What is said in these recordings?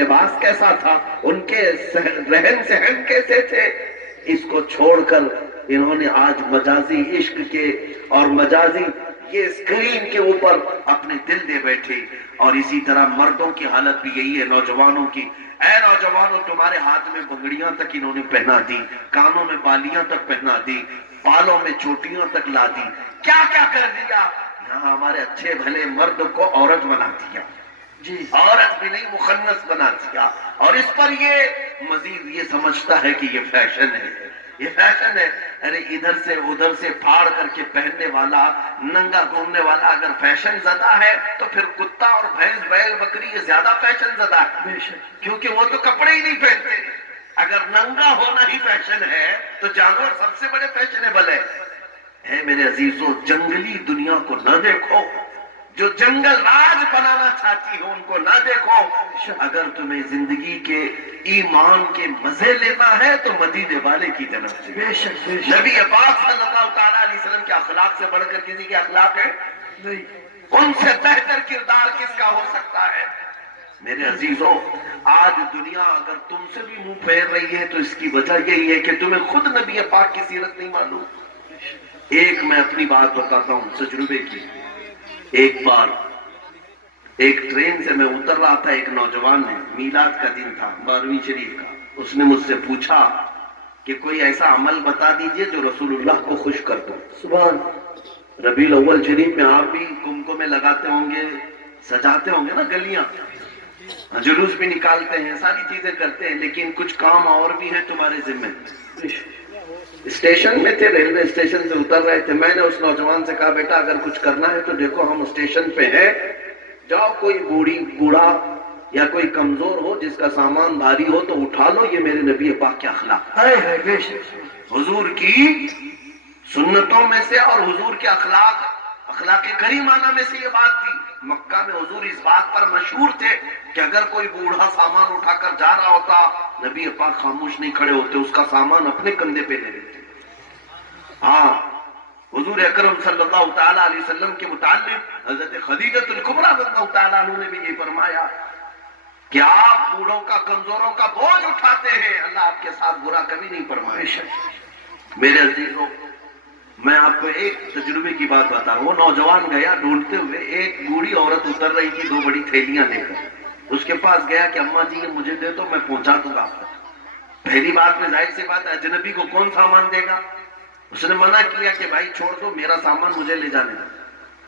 لباس کیسا تھا، ان کے رہن سہن کیسے تھے، اس کو چھوڑ کر انہوں نے آج مجازی عشق کے اور مجازی یہ اسکرین کے اوپر اپنے دل دے بیٹھے. اور اسی طرح مردوں کی حالت بھی یہی ہے، نوجوانوں کی. اے نوجوانوں، تمہارے ہاتھ میں بنگڑیاں تک انہوں نے پہنا دی، کانوں میں بالیاں تک پہنا دی، بالوں میں چوٹیاں تک لا دی. کیا کیا کر دیا یہاں. ہمارے اچھے بھلے مرد کو عورت بنا دیا، جی عورت بھی نہیں مخنث بنا دیا. اور اس پر یہ مزید یہ سمجھتا ہے کہ یہ فیشن ہے، یہ فیشن ہے. ارے ادھر سے ادھر سے پھاڑ کر کے پہننے والا، ننگا گھومنے والا اگر فیشن زدہ ہے تو پھر کتا اور بھینس بیل بکری یہ زیادہ فیشن زدہ ہے، کیونکہ وہ تو کپڑے ہی نہیں پہنتے. اگر ننگا ہونا ہی فیشن ہے تو جانور سب سے بڑے فیشنیبل ہے. اے میرے عزیزوں، جنگلی دنیا کو نہ دیکھو، جو جنگل راج بنانا چاہتی ہو ان کو نہ دیکھو. اگر تمہیں زندگی کے ایمان کے مزے لینا ہے تو مدینے والے کی جنت سے. نبی پاک صلی اللہ تعالیٰ علیہ وسلم کے اخلاق سے بڑھ کر کسی کے اخلاق ہے نہیں. ان سے بہتر کردار کس کا ہو سکتا ہے. میرے عزیزوں، آج دنیا اگر تم سے بھی منہ پھیر رہی ہے تو اس کی وجہ یہی ہے کہ تمہیں خود نبی پاک کی سیرت نہیں معلوم. ایک میں اپنی بات بتاتا ہوں تجربے کی. ایک بار ایک ٹرین سے میں اتر رہا تھا، ایک نوجوان نے، میلاد کا دن تھا 12ویں شریف کا، اس نے مجھ سے پوچھا کہ کوئی ایسا عمل بتا دیجئے جو رسول اللہ کو خوش کر دو. سبحان. ربیع الاول شریف میں آپ بھی کمکمے لگاتے ہوں گے، سجاتے ہوں گے نا گلیاں، جلوس بھی نکالتے ہیں، ساری چیزیں کرتے ہیں، لیکن کچھ کام اور بھی ہیں تمہارے ذمہ. اسٹیشن میں تھے، ریلوے اسٹیشن سے اتر رہے تھے. میں نے اس نوجوان سے کہا بیٹا اگر کچھ کرنا ہے تو دیکھو ہم اسٹیشن پہ ہیں، جاؤ کوئی بوڑھا یا کوئی کمزور ہو جس کا سامان بھاری ہو تو اٹھا لو. یہ میرے نبی پاک کے اخلاق، حضور کی سنتوں میں سے اور حضور کے اخلاق کریمانہ میں سے یہ بات تھی. مکہ میں حضور اس بات پر مشہور تھے کہ اگر کوئی بوڑھا سامان اٹھا کر جا رہا ہوتا، نبی پاک خاموش نہیں کھڑے ہوتے، اس کا سامان اپنے کندھے پہ لے لیتے. ہاں، حضور اکرم صلی اللہ تعالیٰ علیہ وسلم کے متعلق حضرت خدیجہ الکبریٰ رضی اللہ تعالیٰ عنہ نے بھی یہ فرمایا کہ آپ بوڑھوں کا، کمزوروں کا بوجھ اٹھاتے ہیں، اللہ آپ کے ساتھ برا کبھی نہیں فرمائے. میرے عزیزوں، میں آپ کو ایک تجربے کی بات بتا رہا ہوں. وہ نوجوان گیا ڈھونڈتے ہوئے، ایک بوڑھی عورت اتر رہی تھی 2 بڑی تھیلیاں لے کر. اس کے پاس گیا کہ اماں جی یہ مجھے دے دو، میں پہنچا دوں گا آپ کو. پہلی بات میں ظاہر سی بات ہے اجنبی کو کون سامان دے گا. اس نے منع کیا کہ بھائی چھوڑ دو، میرا سامان مجھے لے جانے دو.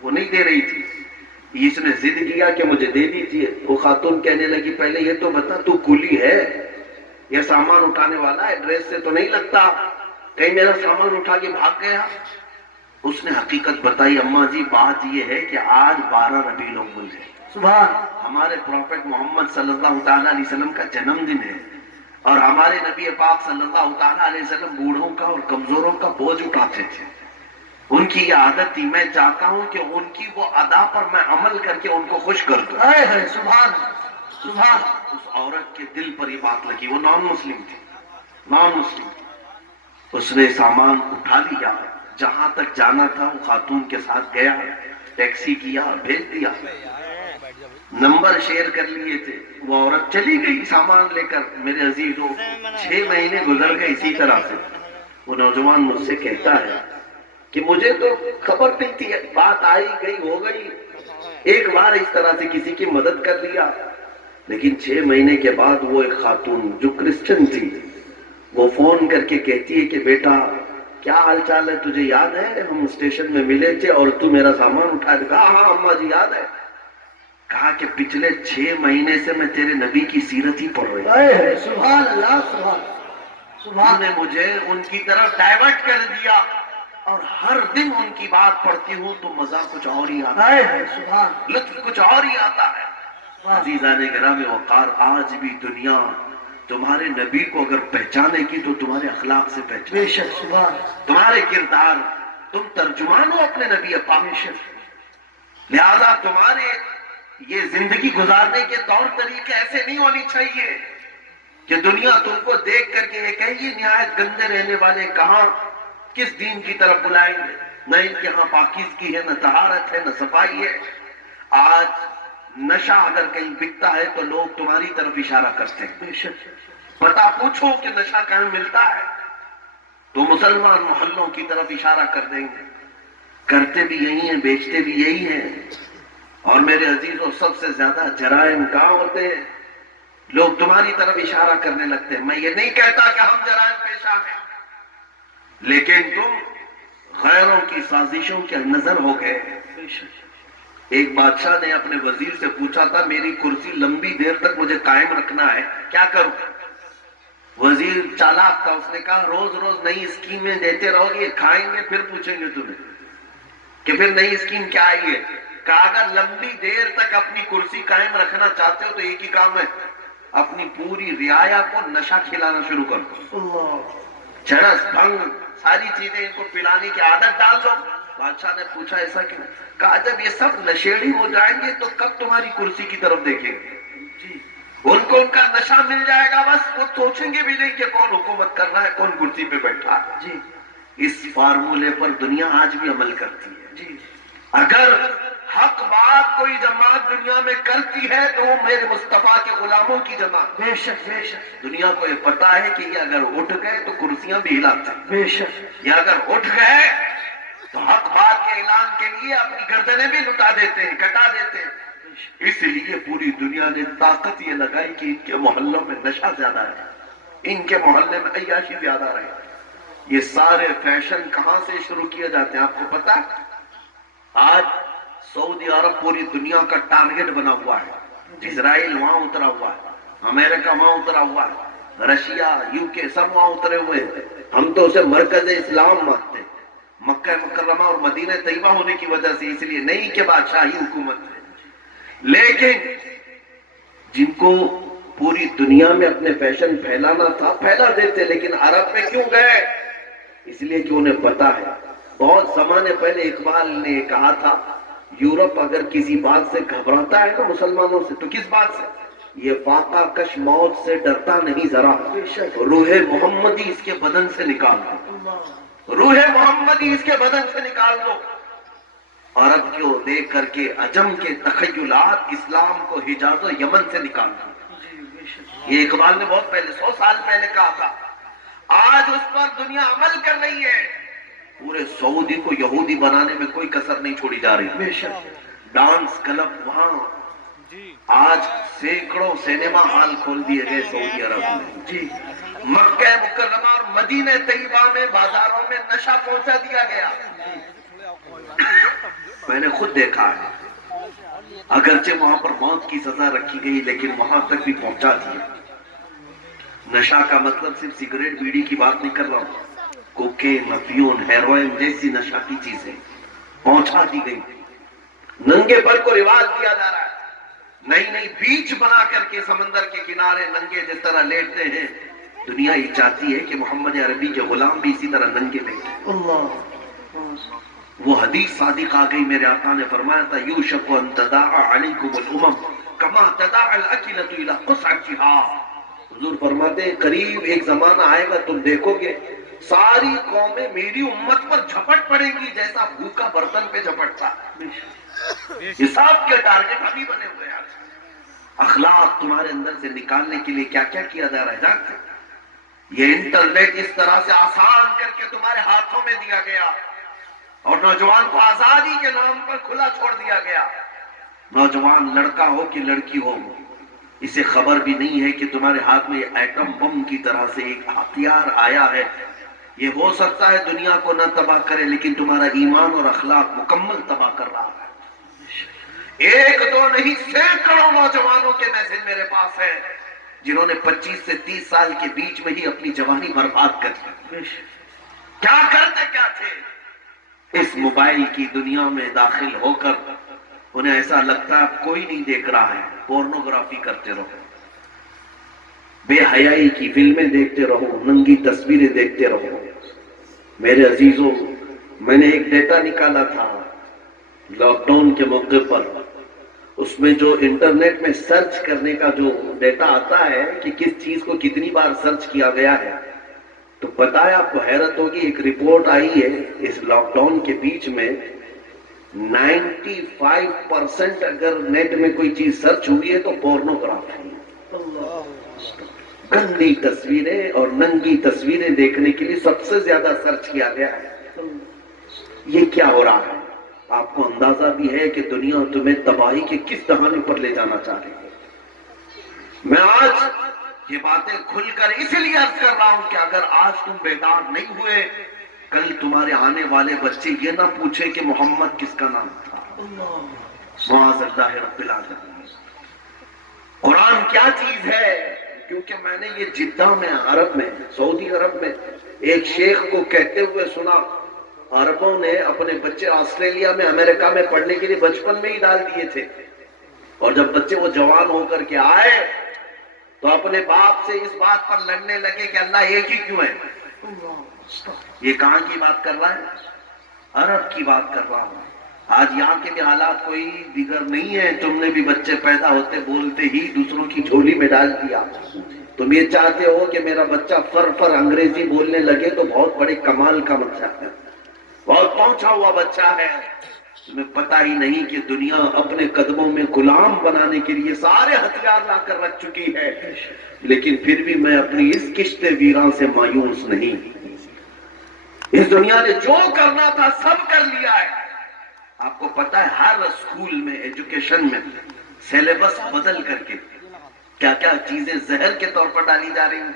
وہ نہیں دے رہی تھی. اس نے ضد کیا کہ مجھے دے دیجیے. وہ خاتون کہنے لگی پہلے یہ تو بتا تو کولی ہے یہ سامان اٹھانے والا، ایڈریس سے تو نہیں لگتا، کہیں میرا سامان اٹھا کے بھاگ گیا. اس نے حقیقت بتائی. اماں جی بات یہ ہے کہ آج 12 ربیع الاول ہے، سبحان، ہمارے پروفیٹ محمد صلی اللہ تعالیٰ علیہ وسلم کا جنم دن ہے، اور ہمارے نبی پاک صلی اللہ تعالیٰ علیہ وسلم بوڑھوں کا اور کمزوروں کا بوجھ اٹھاتے تھے. ان کی یہ عادت تھی. میں چاہتا ہوں کہ ان کی وہ ادا پر میں عمل کر کے ان کو خوش کر دوں. سبحان سبحان. اس عورت کے دل پر یہ بات لگی. وہ نان مسلم تھی، نان مسلم تھی. اس نے سامان اٹھا لیا، جہاں تک جانا تھا وہ خاتون کے ساتھ گیا، ٹیکسی کیا، بھیج دیا، نمبر شیئر کر لیے تھے. وہ عورت چلی گئی سامان لے کر. میرے عزیزوں، 6 مہینے گزر گئے اسی طرح سے. وہ نوجوان مجھ سے کہتا ہے کہ مجھے تو خبر نہیں تھی، بات آئی گئی ہو گئی، ایک بار اس طرح سے کسی کی مدد کر لیا. لیکن 6 مہینے کے بعد وہ ایک خاتون جو کرسچن تھی، وہ فون کر کے کہتی ہے کہ بیٹا کیا حال چال ہے، تجھے یاد ہے ہم اسٹیشن میں ملے تھے اور تو میرا سامان اٹھا دے. کہا ہاں اماں جی یاد ہے. کہا کہ پچھلے 6 مہینے سے میں تیرے نبی کی سیرت ہی پڑھ رہی ہوں. سبحان اللہ، سبحان سبحان. نے مجھے ان کی طرف ڈائیورٹ کر دیا، اور ہر دن ان کی بات پڑھتی ہوں تو مزہ کچھ اور ہی آتا ہے، لطف کچھ اور ہی آتا ہے. عزیزان گرامی وقار، آج بھی دنیا تمہارے نبی کو اگر پہچانے کی تو تمہارے اخلاق سے پہچانے. بے شک، تمہارے کردار، تم ترجمان ہو اپنے نبی پاک. لہذا تمہارے یہ زندگی گزارنے کے طور طریقے ایسے نہیں ہونی چاہیے کہ دنیا تم کو دیکھ کر کے یہ کہے یہ نہایت گندے رہنے والے کہاں کس دین کی طرف بلائیں گے. نہ ان کے ہاں پاکیزگی ہے، نہ طہارت ہے، نہ صفائی ہے. آج نشہ اگر کہیں بکتا ہے تو لوگ تمہاری طرف اشارہ کرتے ہیں. پتا پوچھو کہ نشہ کہاں ملتا ہے تو مسلمان محلوں کی طرف اشارہ کر دیں گے. کرتے بھی یہی ہیں, بیچتے بھی یہی ہیں. اور میرے عزیزوں, سب سے زیادہ جرائم کہاں ہوتے ہیں؟ لوگ تمہاری طرف اشارہ کرنے لگتے ہیں. میں یہ نہیں کہتا کہ ہم جرائم پیشہ ہیں, لیکن تم غیروں کی سازشوں کے نظر ہو گئے. ایک بادشاہ نے اپنے وزیر سے پوچھا تھا, میری کرسی لمبی دیر تک مجھے قائم رکھنا ہے, کیا کروں؟ وزیر چالاک تھا, اس نے کہا روز روز نئی اسکیمیں دیتے رہو گے, کھائیں گے پھر پوچھیں گے تمہیں کہ پھر نئی اسکیم کیا آئی ہے. کہا اگر لمبی دیر تک اپنی کرسی قائم رکھنا چاہتے ہو تو ایک ہی کام ہے, اپنی پوری رعایا کو نشہ کھلانا شروع کر دو. چرس, بھنگ, ساری چیزیں ان کو پلانے کی عادت ڈال دو. بادشاہ نے پوچھا ایسا کیوں؟ کہا جب یہ سب نشیڑی ہو جائیں گے تو کب تمہاری کرسی کی طرف دیکھیں گے؟ ان کو ان کا نشہ مل جائے گا, بس وہ سوچیں گے بھی نہیں کہ کون حکومت کر رہا ہے, کون کرسی پہ بیٹھا ہے. اس فارمولے پر دنیا آج بھی عمل کرتی ہے. اگر حق بات کوئی جماعت دنیا میں کرتی ہے تو وہ میرے مصطفیٰ کے غلاموں کی جماعت. بے شک بے شک. دنیا کو یہ پتا ہے کہ یہ اگر اٹھ گئے تو کرسیاں بھی ہلاتے ہیں. بے شک. یہ اگر اٹھ گئے تو حق بات کے اعلان کے لیے اپنی گردنیں بھی لٹا دیتے ہیں, کٹا دیتے ہیں. اس لیے پوری دنیا نے طاقت یہ لگائی کہ ان کے محلوں میں نشہ زیادہ ہے, ان کے محلے میں عیاشی زیادہ رہے. یہ سارے فیشن کہاں سے شروع کیے جاتے ہیں آپ کو پتا ہے؟ آج سعودی عرب پوری دنیا کا ٹارگٹ بنا ہوا ہے. اسرائیل وہاں اترا ہوا ہے, امریکہ وہاں اترا ہوا ہے, رشیا, یو کے سب وہاں اترے ہوئے ہیں. ہم تو اسے مرکز اسلام مانتے ہیں, مکہ مکرمہ اور مدینہ طیبہ ہونے کی وجہ سے, اس لیے نہیں کہ بادشاہی حکومت ہے. لیکن جن کو پوری دنیا میں اپنے فیشن پھیلانا تھا پھیلا دیتے, لیکن عرب میں کیوں گئے؟ اس لیے کہ انہیں پتا ہے. بہت زمانے پہلے اقبال نے کہا تھا, یورپ اگر کسی بات سے گھبراتا ہے نا مسلمانوں سے, تو کس بات سے؟ یہ فاقہ کش موت سے ڈرتا نہیں ذرا, روح محمدی اس کے بدن سے نکال دو, روح محمدی اس کے بدن سے نکال دو. عرب کو دیکھ کر کے عجم کے تخیلات اسلام کو حجاز و یمن سے نکال دو. یہ اقبال نے بہت پہلے 100 سال پہلے کہا تھا. آج اس پر دنیا عمل کر رہی ہے. پورے سعودی کو یہودی بنانے میں کوئی کسر نہیں چھوڑی جا رہی. ڈانس کلب وہاں, آج سینکڑوں سینما ہال کھول دیے گئے سعودی عرب میں. مکہ مکرمہ اور مدینہ طیبہ میں بازاروں میں نشہ پہنچا دیا گیا. میں نے خود دیکھا ہے, اگرچہ وہاں پر موت کی سزا رکھی گئی لیکن وہاں تک بھی پہنچا دیا. نشہ کا مطلب صرف سگریٹ بیڑی کی بات نہیں کر رہا ہوں, کوکین, افیون, ہیروئن جیسی نشہ کی چیزیں پہنچا دی گئی. ننگے پن کو رواج دیا جا رہا ہے. نئی نئی بیچ بنا کر کے سمندر کے کنارے ننگے جس طرح لیٹتے ہیں, دنیا یہ چاہتی ہے کہ محمد عربی کے غلام بھی اسی طرح ننگے لیٹیں. وہ حدیث صادق آ گئی, میرے آقا نے فرمایا تھا, یوشک ان تداعى علیکم الامم کما تداعى الاکلۃ الی قصعتها. حضور فرماتے ہیں قریب ایک زمانہ آئے گا تم دیکھو گے ساری قومیں میری امت پر جھپٹ پڑیں گی جیسا بھوکا برتن پہ جھپٹتا. حساب کے ٹارگٹ ابھی بنے ہوئے ہیں. اخلاق تمہارے اندر سے نکالنے کے لیے کیا کیا کیا جا رہا ہے جانتے؟ یہ انٹرنیٹ اس طرح سے آسان کر کے تمہارے ہاتھوں میں دیا گیا اور نوجوان کو آزادی کے نام پر کھلا چھوڑ دیا گیا. نوجوان لڑکا ہو کہ لڑکی ہو, اسے خبر بھی نہیں ہے کہ تمہارے ہاتھ میں ایٹم بم کی طرح سے ایک ہتھیار آیا ہے. یہ ہو سکتا ہے دنیا کو نہ تباہ کرے لیکن تمہارا ایمان اور اخلاق مکمل تباہ کر رہا ہے. ایک دو نہیں, سینکڑوں نوجوانوں کے میسج میرے پاس ہے جنہوں نے 25 سے 30 سال کے بیچ میں ہی اپنی جوانی برباد کر دی. کیا کرتے کیا تھے؟ اس موبائل کی دنیا میں داخل ہو کر انہیں ایسا لگتا ہے کوئی نہیں دیکھ رہا ہے, پورنوگرافی کرتے رہو, بے حیائی کی فلمیں دیکھتے رہو, ننگی تصویریں دیکھتے رہو. میرے عزیزوں, میں نے ایک ڈیٹا نکالا تھا لاک ڈاؤن کے موقع پر, اس میں جو انٹرنیٹ میں سرچ کرنے کا جو ڈیٹا آتا ہے کہ کس چیز کو کتنی بار سرچ کیا گیا ہے, تو پتہ ہے آپ کو حیرت ہوگی, ایک رپورٹ آئی ہے اس لاک ڈاؤن کے بیچ میں 95% اگر نیٹ میں کوئی چیز سرچ ہوئی ہے تو پورنوگرافی، گندی تصویریں اور ننگی تصویریں دیکھنے کے لیے سب سے زیادہ سرچ کیا گیا ہے۔ یہ کیا ہو رہا ہے؟ آپ کو اندازہ بھی ہے کہ دنیا تمہیں تباہی کے کس دہانے پر لے جانا چاہ رہی ہے۔ میں آج یہ باتیں کھل کر اس لیے عرض کر رہا ہوں کہ اگر آج تم بیدار نہیں ہوئے، کل تمہارے آنے والے بچے یہ نہ پوچھیں کہ محمد کس کا نام تھا۔ معاذ اللہ رب العالمین۔ قرآن کیا چیز ہے؟ کیونکہ میں نے یہ جدہ میں، عرب میں، سعودی عرب میں ایک شیخ کو کہتے ہوئے سنا، عربوں نے اپنے بچے آسٹریلیا میں، امریکہ میں پڑھنے کے لیے بچپن میں ہی ڈال دیے تھے، اور جب بچے وہ جوان ہو کر کے آئے تو اپنے باپ سے اس بات پر لڑنے لگے کہ اللہ ایک ہی کیوں ہے۔ یہ کہاں کی بات کر رہا ہے؟ عرب کی بات کر رہا ہوں۔ آج یہاں کے بھی حالات کوئی دیگر نہیں ہے، تم نے بھی بچے پیدا ہوتے بولتے ہی دوسروں کی جھولی میں ڈال دیا۔ تم یہ چاہتے ہو کہ میرا بچہ فر انگریزی بولنے لگے تو بہت بڑے کمال کا بچہ ہے، بہت پہنچا ہوا بچہ ہے۔ تمہیں پتہ ہی نہیں کہ دنیا اپنے قدموں میں غلام بنانے کے لیے سارے ہتھیار لا کر رکھ چکی ہے، لیکن پھر بھی میں اپنی اس کشت ویراں سے مایوس نہیں۔ اس دنیا نے جو کرنا تھا سب کر لیا ہے۔ آپ کو پتہ ہے ہر اسکول میں، ایجوکیشن میں سیلیبس بدل کر کے کیا کیا چیزیں زہر کے طور پر ڈالی جا رہی ہیں،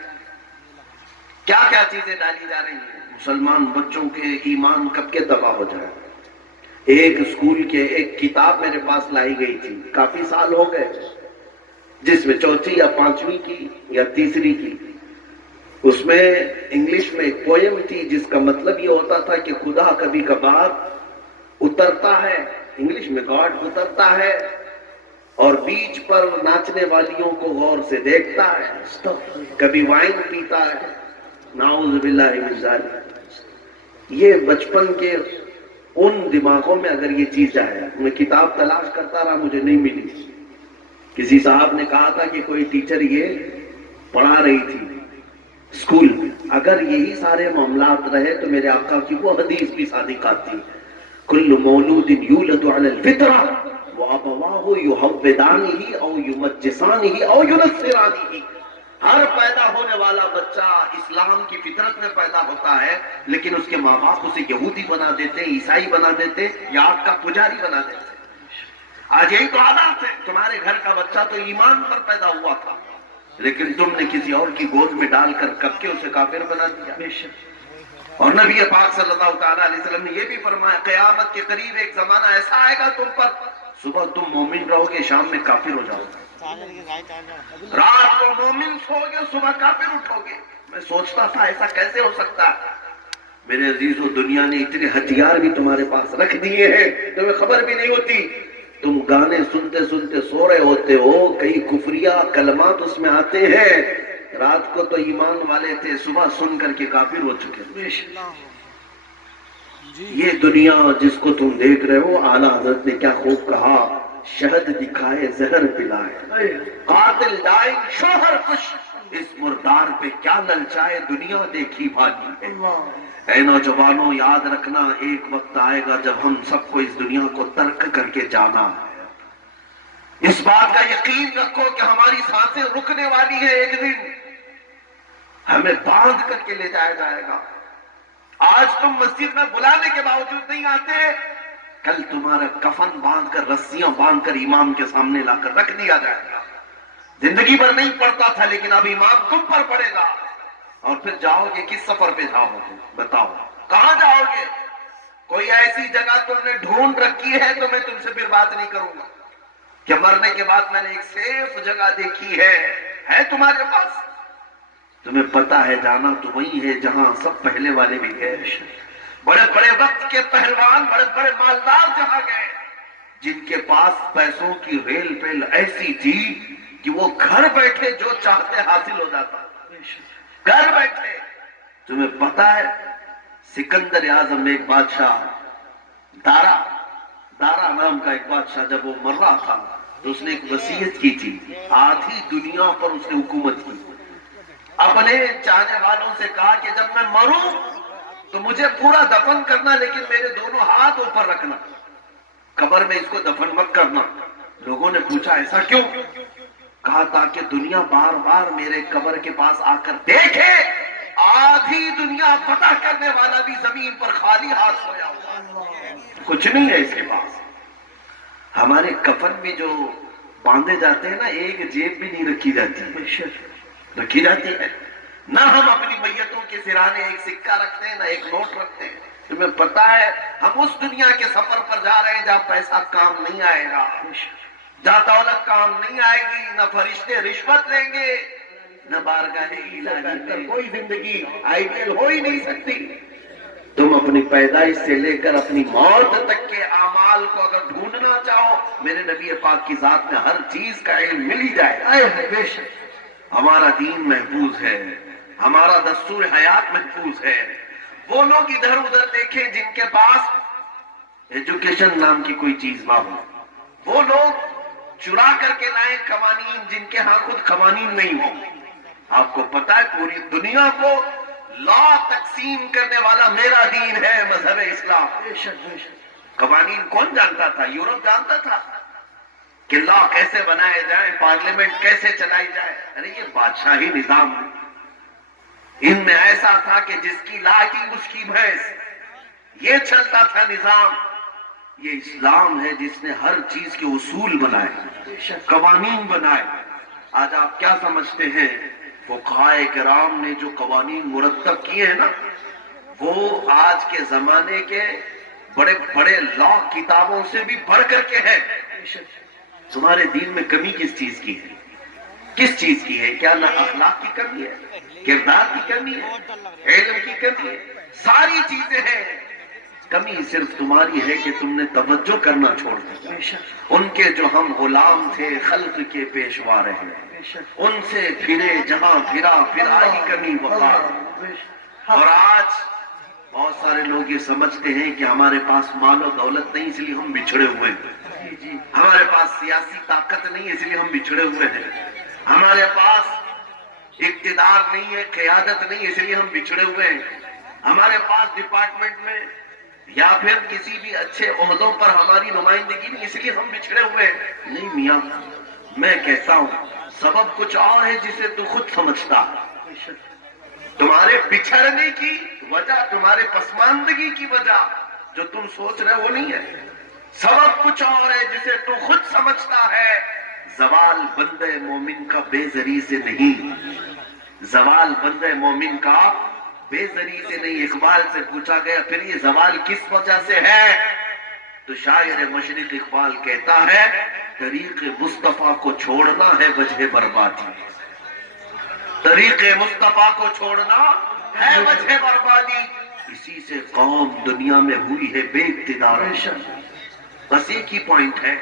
کیا کیا چیزیں ڈالی جا رہی ہیں۔ مسلمان بچوں کے ایمان کب کے تباہ ہو جائے۔ ایک اسکول کے ایک کتاب میرے پاس لائی گئی تھی، کافی سال ہو گئے، جس میں چوتھی یا پانچویں کی یا تیسری کی، اس میں انگلش میں ایک پوئم تھی جس کا مطلب یہ ہوتا تھا کہ خدا کبھی کبھار اترتا ہے، انگلش میں گاڈ اترتا ہے اور بیچ پر ناچنے والیوں کو غور سے دیکھتا ہے، کبھی وائن پیتا ہے، نعوذ باللہ من ذالک۔ یہ بچپن کے ان دماغوں میں اگر یہ چیز جائے، میں کتاب تلاش کرتا رہا، مجھے نہیں ملی۔ کسی صاحب نے کہا تھا کہ کوئی ٹیچر یہ پڑھا رہی تھی اسکول میں، اگر یہی سارے معاملات رہے تو میرے آقا کی وہ حدیث بھی صادق آتی، کل مولود یولد علی الفطرہ وابواہ یحودانہ او یمجسانہ او ینصرانہ۔ ہر پیدا ہونے والا بچہ اسلام کی فطرت میں پیدا ہوتا ہے، لیکن اس کے ماں باپ اسے یہودی بنا دیتے، عیسائی بنا دیتے یا آگ کا پجاری بنا دیتے۔ آج یہی تو حالات ہے۔ تمہارے گھر کا بچہ تو ایمان پر پیدا ہوا تھا، لیکن تم نے کسی اور کی گود میں ڈال کر کب کے اسے کافر بنا دیا۔ اور نبی پاک صلی اللہ تعالیٰ علیہ وسلم نے یہ بھی فرمایا، قیامت کے قریب ایک زمانہ ایسا آئے گا تم پر، صبح تم مومن رہو گے، شام میں کافر ہو جاؤ گے، رات کو مومن سو گے، صبح کافر اٹھو گے۔ میں سوچتا تھا ایسا کیسے ہو سکتا ہے؟ میرے عزیزو، دنیا نے اتنے ہتھیار بھی تمہارے پاس رکھ دیے ہیں، تمہیں خبر بھی نہیں ہوتی۔ تم گانے سنتے سنتے سو رہے ہوتے ہو، کئی کفریہ کلمات اس میں آتے ہیں، رات کو تو ایمان والے تھے، صبح سن کر کے کافر ہو چکے۔ یہ دنیا جس کو تم دیکھ رہے ہو، اعلیٰ حضرت نے کیا خوب کہا، شہد دکھائے زہر پلائے، قاتل ڈائے شوہر کش، اس مردار پہ کیا للچائے، دنیا دیکھی بھالی ہے۔ اے نوجوانوں، یاد رکھنا ایک وقت آئے گا جب ہم سب کو اس دنیا کو ترک کر کے جانا ہے۔ اس بات کا یقین رکھو کہ ہماری سانسیں رکنے والی ہیں، ایک دن ہمیں باندھ کر کے لے جایا جائے گا۔ آج تم مسجد میں بلانے کے باوجود نہیں آتے، کل تمہارا کفن باندھ کر، رسیاں باندھ کر امام کے سامنے لا کر رکھ دیا جائے گا۔ زندگی بھر نہیں پڑتا تھا، لیکن اب امام تم پر پڑے گا، اور پھر جاؤ گے، کس سفر پہ جاؤ گے؟ بتاؤ کہاں جاؤ گے؟ کوئی ایسی جگہ تم نے ڈھونڈ رکھی ہے تو میں تم سے پھر بات نہیں کروں گا کہ مرنے کے بعد میں نے ایک سیف جگہ دیکھی ہے تمہارے پاس؟ تمہیں پتا ہے جانا تو وہی ہے جہاں سب پہلے والے بھی گئے، بڑے بڑے وقت کے پہلوان، بڑے بڑے مالدار جہاں گئے، جن کے پاس پیسوں کی ریل پیل ایسی تھی کہ وہ گھر بیٹھے جو چاہتے حاصل ہو جاتا، گھر بیٹھے۔ تمہیں پتا ہے سکندر اعظم میں ایک بادشاہ، دارا نام کا ایک بادشاہ، جب وہ مر رہا تھا تو اس نے ایک وصیت کی تھی، آدھی دنیا پر اس نے حکومت کی۔ اپنے چاہنے والوں سے کہا کہ جب میں مروں تو مجھے پورا دفن کرنا، لیکن میرے دونوں ہاتھ اوپر رکھنا۔ قبر میں اس کو دفن مت کرنا. لوگوں نے پوچھا ایسا کیوں؟ کہا تاکہ دنیا بار بار میرے قبر کے پاس آ کر دیکھے آدھی دنیا فتح کرنے والا بھی زمین پر خالی ہاتھ سویا ہوا، کچھ نہیں ہے اس کے پاس. ہمارے کفن میں جو باندھے جاتے ہیں نا، ایک جیب بھی نہیں رکھی جاتی ہے. نہ ہم اپنی میتوں کے سرانے ایک سکہ رکھتے ہیں، نہ ایک نوٹ رکھتے ہیں. تمہیں پتا ہے ہم اس دنیا کے سفر پر جا رہے ہیں جہاں پیسہ کام نہیں آئے گا، جہاں دولت کام نہیں آئے گی، نہ فرشتے رشوت لیں گے، نہ بارگاہ الہی میں کوئی زندگی آئیڈیل ہو ہی نہیں سکتی. تم اپنی پیدائش سے لے کر اپنی موت تک کے اعمال کو اگر ڈھونڈنا چاہو، میرے نبی پاک کی ذات میں ہر چیز کا علم مل ہی جائے. ہمارا دین محفوظ ہے، ہمارا دستور حیات محفوظ ہے. وہ لوگ ادھر ادھر دیکھیں جن کے پاس ایجوکیشن نام کی کوئی چیز نہ ہو، وہ لوگ چرا کر کے لائیں قوانین جن کے ہاں خود قوانین نہیں ہو. آپ کو پتا ہے پوری دنیا کو لا تقسیم کرنے والا میرا دین ہے، مذہب اسلام. قوانین کون جانتا تھا؟ یورپ جانتا تھا کہ لا کیسے بنائے جائیں، پارلیمنٹ کیسے چلائی جائے. ارے یہ بادشاہی نظام ہے. ان میں ایسا تھا کہ جس کی لاٹھی اس کی بھینس، یہ چلتا تھا نظام. یہ اسلام ہے جس نے ہر چیز کے اصول بنائے، قوانین بنائے. آج آپ کیا سمجھتے ہیں فقہائے کرام نے جو قوانین مرتب کیے ہیں نا، وہ آج کے زمانے کے بڑے بڑے لا کتابوں سے بھی بڑھ کر کے ہیں. تمہارے دین میں کمی کس چیز کی ہے؟ کس چیز کی ہے؟ کیا نہ اخلاق کی کمی ہے، کردار کی کمی ہے، علم کی کمی ہے؟ ساری چیزیں ہیں. کمی صرف تمہاری ہے کہ تم نے توجہ کرنا چھوڑ دیا. ان کے جو ہم غلام تھے، خلق کے پیشوا رہے، ان سے پھرے جہاں پھرا، پھر آئی کمی وقار. اور آج بہت سارے لوگ یہ سمجھتے ہیں کہ ہمارے پاس مال و دولت نہیں اس لیے ہم بچھڑے ہوئے ہیں، ہمارے پاس سیاسی طاقت نہیں اس لیے ہم بچھڑے ہوئے ہیں، ہمارے پاس اقتدار نہیں ہے، قیادت نہیں اس لیے ہم بچھڑے ہوئے ہیں، ہمارے پاس ڈپارٹمنٹ میں یا پھر کسی بھی اچھے عہدوں پر ہماری نمائندگی نہیں اس لیے ہم بچھڑے ہوئے ہیں. نہیں میاں، میں کہتا ہوں سبب کچھ اور ہے جسے تو خود سمجھتا ہے. تمہارے بچھڑنے کی وجہ، تمہارے پسماندگی کی وجہ جو تم سوچ رہے وہ نہیں ہے. سبب کچھ اور ہے جسے تو خود سمجھتا ہے. زوال بندے مومن کا بے زری سے نہیں، زوال بندے مومن کا بے زری سے نہیں. اقبال سے پوچھا گیا پھر یہ زوال کس وجہ سے ہے؟ تو شاعر مشرق اقبال کہتا ہے طریق مصطفیٰ کو چھوڑنا ہے وجہ بربادی. طریق مصطفیٰ کو چھوڑنا ہے وجہ بربادی. اسی سے قوم دنیا میں ہوئی ہے بے اقتدار. بس ایک ہی پوائنٹ ہے،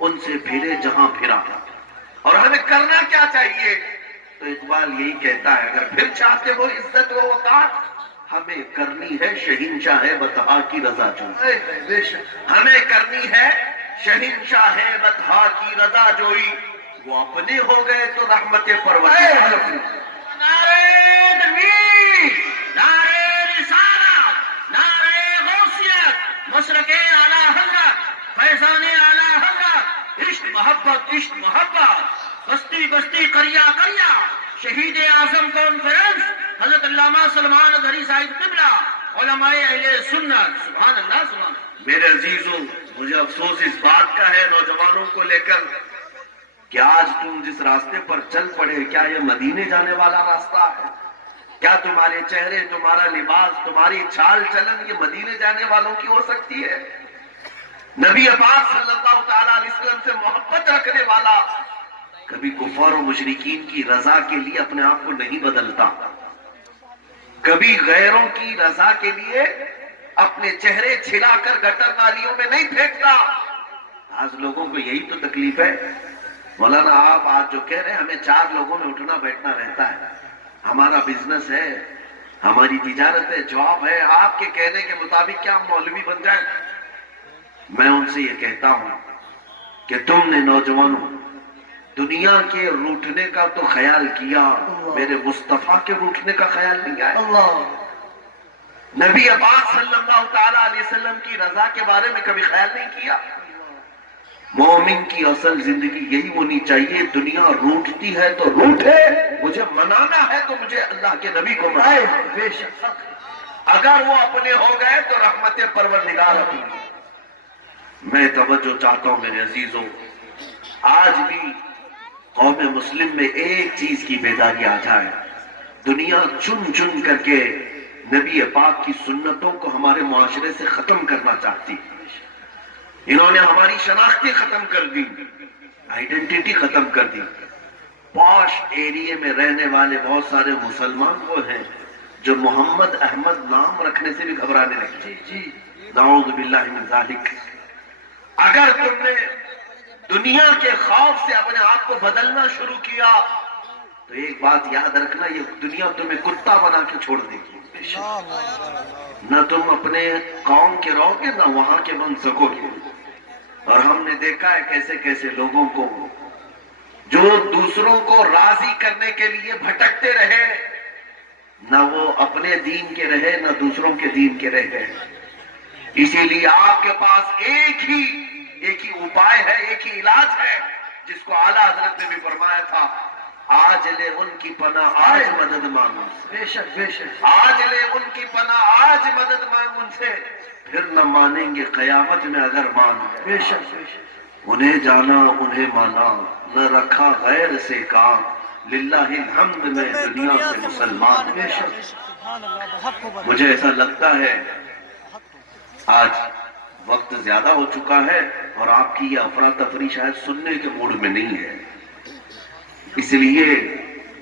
ان سے پھرے جہاں پھرا. اور ہمیں کرنا کیا چاہیے؟ تو اقبال یہی کہتا ہے اگر پھر چاہتے ہو عزت و وقار، ہمیں کرنی ہے شہنشاہ بطحا کی رضا جوئی. ہمیں کرنی ہے شہنشاہ بطحا کی رضا جوئی. وہ اپنے ہو گئے تو رحمت پروردگار. نعرہ تکبیر، نعرہ رسالت، نعرہ غوثیت، مسلک اعلی حضرت، فیضان اعلی حضرت، عشق محبت، عشق محبت، بستی بستی قریہ قریہ، شہید اعظم کانفرنس حضرت علامہ سلمان اظہری صاحب قبلہ، علماء اہل سنت. سبحان اللہ سبحان اللہ. میرے عزیزوں، مجھے افسوس اس بات کا ہے نوجوانوں کو لے کر کہ آج تم جس راستے پر چل پڑے، کیا یہ مدینے جانے والا راستہ ہے؟ کیا تمہارے چہرے، تمہارا لباس، تمہاری چال چلن یہ مدینے جانے والوں کی ہو سکتی ہے؟ نبی پاک صلی اللہ تعالی علیہ وسلم سے محبت رکھنے والا کبھی کفار و مشرکین کی رضا کے لیے اپنے آپ کو نہیں بدلتا، کبھی غیروں کی رضا کے لیے اپنے چہرے چھلا کر گٹر نالیوں میں نہیں پھینکتا. آج لوگوں کو یہی تو تکلیف ہے. مولانا آپ آج جو کہہ رہے ہیں ہمیں 4 لوگوں میں اٹھنا بیٹھنا رہتا ہے، ہمارا بزنس ہے، ہماری تجارت ہے، جاب ہے، آپ کے کہنے کے مطابق کیا ہم مولوی بن جائیں؟ میں ان سے یہ کہتا ہوں کہ تم نے نوجوانوں دنیا کے روٹنے کا تو خیال کیا، میرے مصطفیٰ کے روٹنے کا خیال نہیں آیا. نبی پاک صلی اللہ تعالی علیہ وسلم کی رضا کے بارے میں کبھی خیال نہیں کیا؟ مومن کی اصل زندگی یہی ہونی چاہیے، دنیا روٹتی ہے تو روٹے، مجھے منانا ہے تو مجھے اللہ کے نبی کو منائے۔ بے شک اگر وہ اپنے ہو گئے تو رحمت پروردگار ہوتی ہے۔ میں توجہ چاہتا ہوں میرے عزیزوں، آج بھی قوم مسلم میں ایک چیز کی بیداری آ جائے، دنیا چن چن کر کے نبی پاک کی سنتوں کو ہمارے معاشرے سے ختم کرنا چاہتی، انہوں نے ہماری شناختیں ختم کر دی، آئیڈینٹیٹی ختم کر دی۔ پاش ایریے میں رہنے والے بہت سارے مسلمان وہ ہیں جو محمد احمد نام رکھنے سے بھی گھبرانے لگے۔ نعوذ باللہ من ذالک۔ اگر تم نے دنیا کے خوف سے اپنے آپ کو بدلنا شروع کیا تو ایک بات یاد رکھنا، یہ دنیا تمہیں کتا بنا کے چھوڑ دے گی، نہ تم اپنے قوم کے رہو گے نہ وہاں کے بن سکو گے۔ اور ہم نے دیکھا ہے کیسے کیسے لوگوں کو جو دوسروں کو راضی کرنے کے لیے بھٹکتے رہے، نہ وہ اپنے دین کے رہے نہ دوسروں کے دین کے رہے۔ اسی لیے آپ کے پاس ایک ہی اپائے ہے، ایک ہی علاج ہے، جس کو اعلیٰ حضرت نے بھی فرمایا تھا، آج لے ان کی پناہ آج مدد مانگ ان سے۔ بے شک بے شک، آج لے ان کی پناہ آج مدد مانگ ان سے، پھر نہ مانیں گے قیامت میں اگر مان گئے۔ بے شک بے شک، انہیں جانا انہیں مانا، نہ رکھا غیر سے کام، للہ الحمد میں دنیا سے مسلمان۔ بے شک، مجھے ایسا لگتا ہے آج وقت زیادہ ہو چکا ہے اور آپ کی یہ افراتفری شاید سننے کے موڈ میں نہیں ہے، اس لیے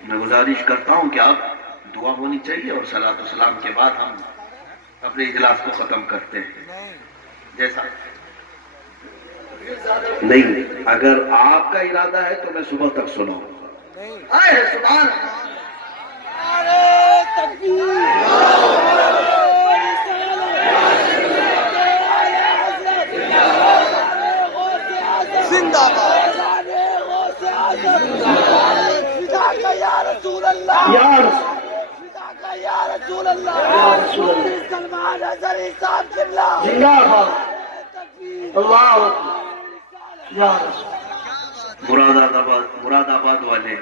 میں گزارش کرتا ہوں کہ آپ دعا ہونی چاہیے اور صلاۃ و سلام کے بعد ہم اپنے اجلاس کو ختم کرتے ہیں۔ جیسا نہیں، اگر آپ کا ارادہ ہے تو میں صبح تک سناؤں۔ سبحان مراد آباد والے،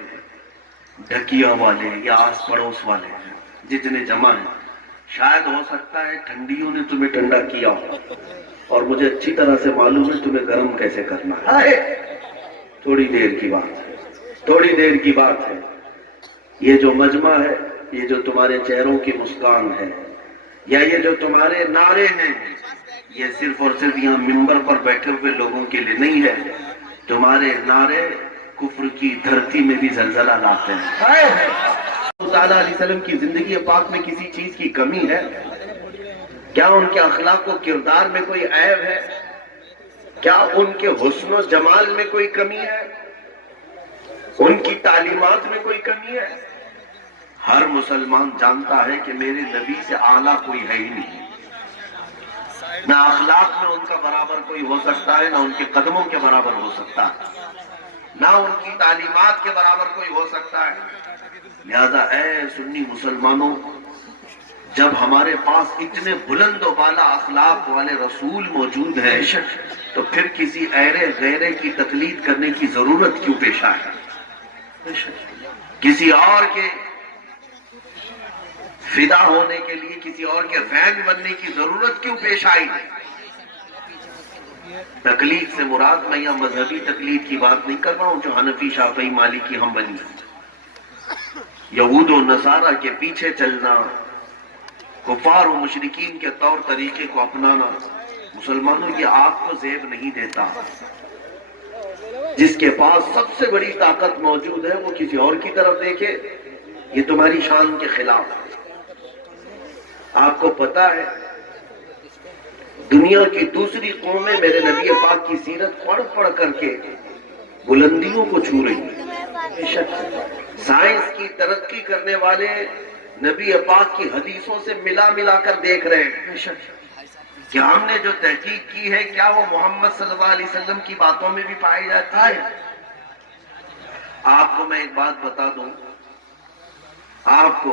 ڈھکیا والے یا آس پڑوس والے جتنے جمع ہیں، شاید ہو سکتا ہے ٹھنڈیوں نے تمہیں ٹھنڈا کیا ہو اور مجھے اچھی طرح سے معلوم ہے تمہیں گرم کیسے کرنا ہے۔ تھوڑی دیر کی بات ہے، تھوڑی دیر کی بات ہے۔ یہ جو مجمع ہے، یہ جو تمہارے چہروں کی مسکان ہے، یا یہ جو تمہارے نعرے ہیں، یہ صرف اور صرف یہاں ممبر پر بیٹھے ہوئے لوگوں کے لیے نہیں ہے۔ تمہارے نعرے کفر کی دھرتی میں بھی زلزلہ لاتے ہیں۔ اللہ تعالیٰ علیہ وسلم کی زندگی پاک میں کسی چیز کی کمی ہے؟ کیا ان کے اخلاق و کردار میں کوئی عیب ہے؟ کیا ان کے حسن و جمال میں کوئی کمی ہے؟ ان کی تعلیمات میں کوئی کمی ہے؟ ہر مسلمان جانتا ہے کہ میرے نبی سے اعلیٰ کوئی ہے ہی نہیں، نہ اخلاق میں ان کا برابر کوئی ہو سکتا ہے، نہ ان کے قدموں کے برابر ہو سکتا ہے، نہ ان کی تعلیمات کے برابر کوئی ہو سکتا ہے۔ لہذا اے سنی مسلمانوں، جب ہمارے پاس اتنے بلند و بالا اخلاق والے رسول موجود ہیں تو پھر کسی ایرے غیرے کی تقلید کرنے کی ضرورت کیوں پیش آئے؟ کسی اور کے فدا ہونے کے لیے کسی اور کے فین بننے کی ضرورت کیوں پیش آئی؟ تقلید سے مراد میں یہاں مذہبی تقلید کی بات نہیں کر رہا ہوں جو حنفی شافعی مالکی حنبلی، یہود و نصارہ کے پیچھے چلنا، کفار و مشرکین کے طور طریقے کو اپنانا۔ مسلمانوں یہ آپ کو زیب نہیں دیتا۔ جس کے پاس سب سے بڑی طاقت موجود ہے وہ کسی اور کی طرف دیکھے، یہ تمہاری شان کے خلاف ہے۔ آپ کو پتا ہے دنیا کی دوسری قومیں میرے نبی پاک کی سیرت پڑھ پڑھ کر کے بلندیوں کو چھو رہی ہیں۔ سائنس کی ترقی کرنے والے نبی پاک کی حدیثوں سے ملا ملا کر دیکھ رہے ہیں کہ ہم نے جو تحقیق کی ہے کیا وہ محمد صلی اللہ علیہ وسلم کی باتوں میں بھی پائی جاتی ہے۔ آپ کو میں ایک بات بتا دوں، آپ کو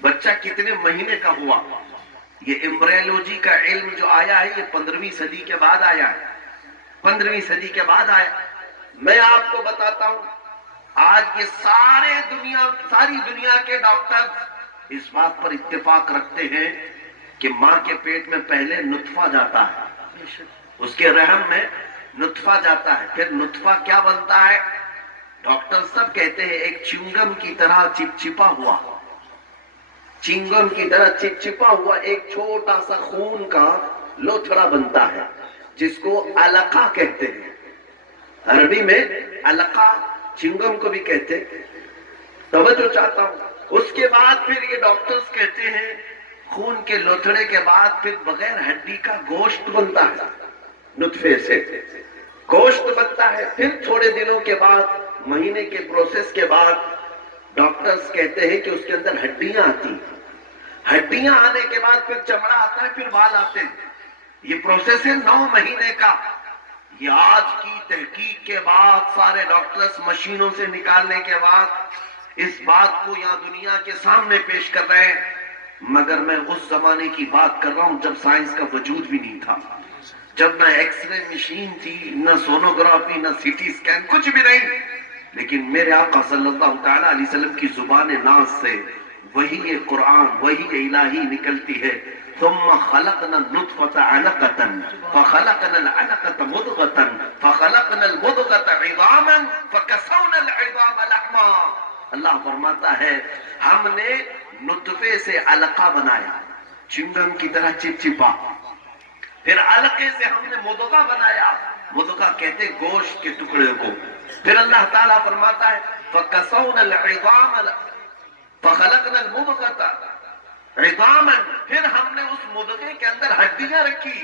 بچہ کتنے مہینے کا ہوا. یہ ایمبریولوجی کا علم جو آیا ہے یہ 15ویں صدی کے بعد آیا ہے. 15ویں صدی کے بعد آیا. میں آپ کو بتاتا ہوں آج یہ ساری دنیا کے ڈاکٹر اس بات پر اتفاق رکھتے ہیں کہ ماں کے پیٹ میں پہلے نطفہ جاتا ہے, اس کے رحم میں نطفہ جاتا ہے, پھر نطفہ کیا بنتا ہے؟ ڈاکٹر سب کہتے ہیں ایک چنگم کی طرح چپچپا ہوا, چنگم کی طرح چپچپا ہوا ایک چھوٹا سا خون کا لوتھڑا بنتا ہے جس کو علقہ کہتے ہیں. عربی میں علقہ چنگم کو بھی کہتے ہیں. توجہ چاہتا ہوں. اس کے بعد پھر یہ ڈاکٹرز کہتے ہیں خون کے لوتھڑے کے بعد پھر بغیر ہڈی کا گوشت بنتا ہے, نطفے سے گوشت بنتا ہے. پھر تھوڑے دنوں کے بعد, مہینے کے پروسیس کے بعد ڈاکٹرز کہتے ہیں کہ اس کے اندر ہڈیاں آتی ہیں. ہڈیاں آنے کے بعد پھر چمڑا آتا ہے, پھر بال آتے ہیں. یہ پروسیس ہے 9 مہینے کا. یہ آج کی تحقیق کے بعد سارے ڈاکٹرز مشینوں سے نکالنے کے بعد اس بات کو یہاں دنیا کے سامنے پیش کر رہے ہیں. مگر میں اس زمانے کی بات کر رہا ہوں جب سائنس کا وجود بھی نہیں تھا, جب نہ ایکس رے مشین تھی, نہ سونوگرافی, نہ سی ٹی اسکین, کچھ بھی نہیں. لیکن میرے آقا صلی اللہ تعالیٰ علیہ وسلم کی زبان ناز سے وہی قرآن, وہی الہی نکلتی ہے. ثم خلقنا النطفة علقة فخلقنا العلقة مضغة فخلقنا المضغة عظاما فكسونا العظام لحما. اللہ فرماتا ہے ہم نے نطفے سے علقہ بنایا, چنگم کی طرح چپچپا. پھر علقے سے ہم نے مضغہ بنایا, مضغہ کہتے گوشت کے ٹکڑے کو. پھر اللہ تعالیٰ فرماتا ہے فَكَسَوْنَا الْعِظَامَ فَخَلَقْنَا الْمُضْغَةَ عِظَامًا, پھر ہم نے اس مضغے کے اندر ہڈیاں رکھی,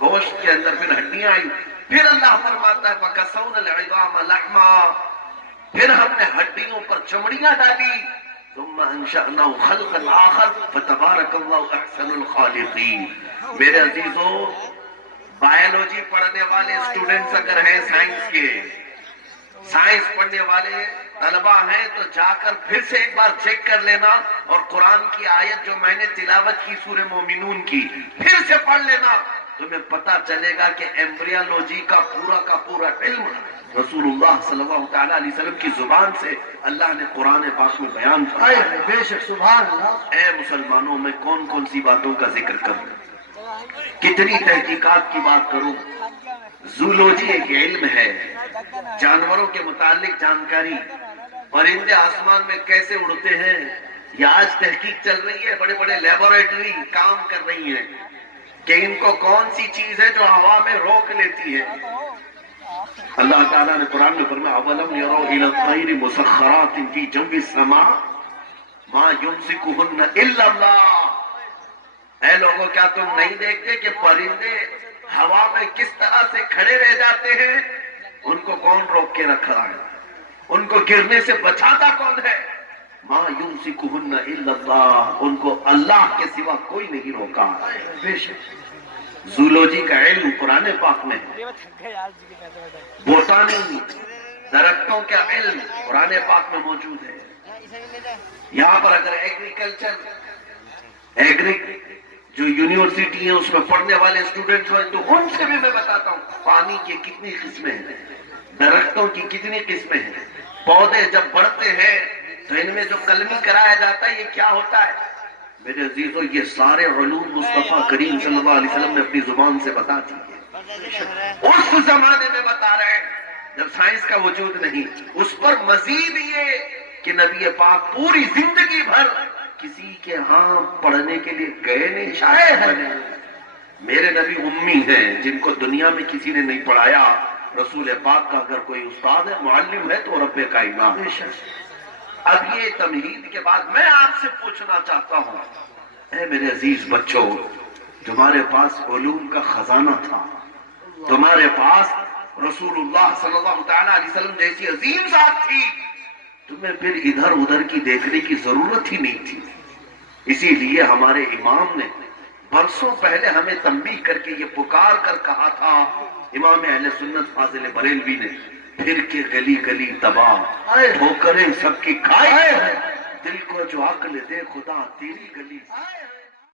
گوشت کے اندر پھر ہڈیاں آئی. پھر اللہ فرماتا ہے فَكَسَوْنَا الْعِظَامَ لَحْمًا, پھر ہم نے ہڈیوں پر چمڑیاں ڈالی. ثم انشأناه خلقا آخر فتبارك الله احسن الخالقین. میرے عزیزوں, بایولوجی پڑھنے والے اسٹوڈنٹس اگر ہیں, سائنس پڑھنے والے طلبہ ہیں تو جا کر پھر سے ایک بار چیک کر لینا, اور قرآن کی آیت جو میں نے تلاوت کی سورہ مومنون کی پھر سے پڑھ لینا. تمہیں پتا چلے گا کہ ایمبریولوجی کا پورا علم رسول اللہ صلی اللہ تعالیٰ علیہ وسلم کی زبان سے اللہ نے قرآن پاک میں بیان فرمایا. بے شک سبحان اللہ. اے مسلمانوں, میں کون سی باتوں کا ذکر کروں, کتنی تحقیقات کی بات کروں. زولوجی ایک علم ہے, جانوروں کے متعلق جانکاری, پرندے آسمان میں کیسے اڑتے ہیں یہ آج تحقیق چل رہی ہے. بڑے بڑے لیبورٹری کام کر رہی ہیں کہ ان کو کون سی چیز ہے جو ہوا میں روک لیتی ہے. اللہ تعالیٰ نے قرآن میں فرمایا اولم یروا الی الطیر مسخرات فی جو السماء ما یمسکہن الا اللہ. اے لوگوں, کیا تم نہیں دیکھتے کہ پرندے ہوا میں کس طرح سے کھڑے رہ جاتے ہیں؟ ان کو کون روک کے رکھ رہا ہے؟ ان کو گرنے سے بچاتا کون ہے؟ ما یمسکہن الا اللہ, ان کو اللہ کے سوا کوئی نہیں روکا. بے شک زولوجی کا علم قرآن پاک میں ہے. بوٹانی, درختوں کا علم قرآن پاک میں موجود ہے. یہاں پر اگر جو یونیورسٹی ہیں اس میں پڑھنے والے اسٹوڈنٹس ہیں تو ان سے بھی میں بتاتا ہوں پانی کی کتنی قسمیں ہیں, درختوں کی کتنی قسمیں ہیں. پودے جب بڑھتے ہیں تو ان میں جو قلمی کرایا جاتا ہے یہ کیا ہوتا ہے؟ میرے عزیزوں, یہ سارے علوم مصطفیٰ کریم صلی اللہ علیہ وسلم نے اپنی زبان سے بتا دی ہے. اس زمانے میں بتا رہے ہیں جب سائنس کا وجود نہیں. اس پر مزید یہ کہ نبی پاک پوری زندگی بھر کسی کے ہاں پڑھنے کے لیے گئے نہیں. شاید میرے نبی امی ہیں جن کو دنیا میں کسی نے نہیں پڑھایا. رسول پاک کا اگر کوئی استاد ہے, معلم ہے تو رب کائنات ہے. اب یہ تمہید کے بعد میں آپ سے پوچھنا چاہتا ہوں, اے میرے عزیز بچوں, تمہارے پاس علوم کا خزانہ تھا, تمہارے پاس رسول اللہ صلی اللہ تعالیٰ علیہ وسلم جیسی عظیم ذات تھی, تمہیں پھر ادھر ادھر کی دیکھنے کی ضرورت ہی نہیں تھی. اسی لیے ہمارے امام نے برسوں پہلے ہمیں تنبیہ کر کے یہ پکار کر کہا تھا, امام اہل سنت فاضل بریلوی نے, پھر کے گلی گلی تباہ ٹھوکریں سب کی کھائے, دل کو جو عقل دے خدا تیری گلی سے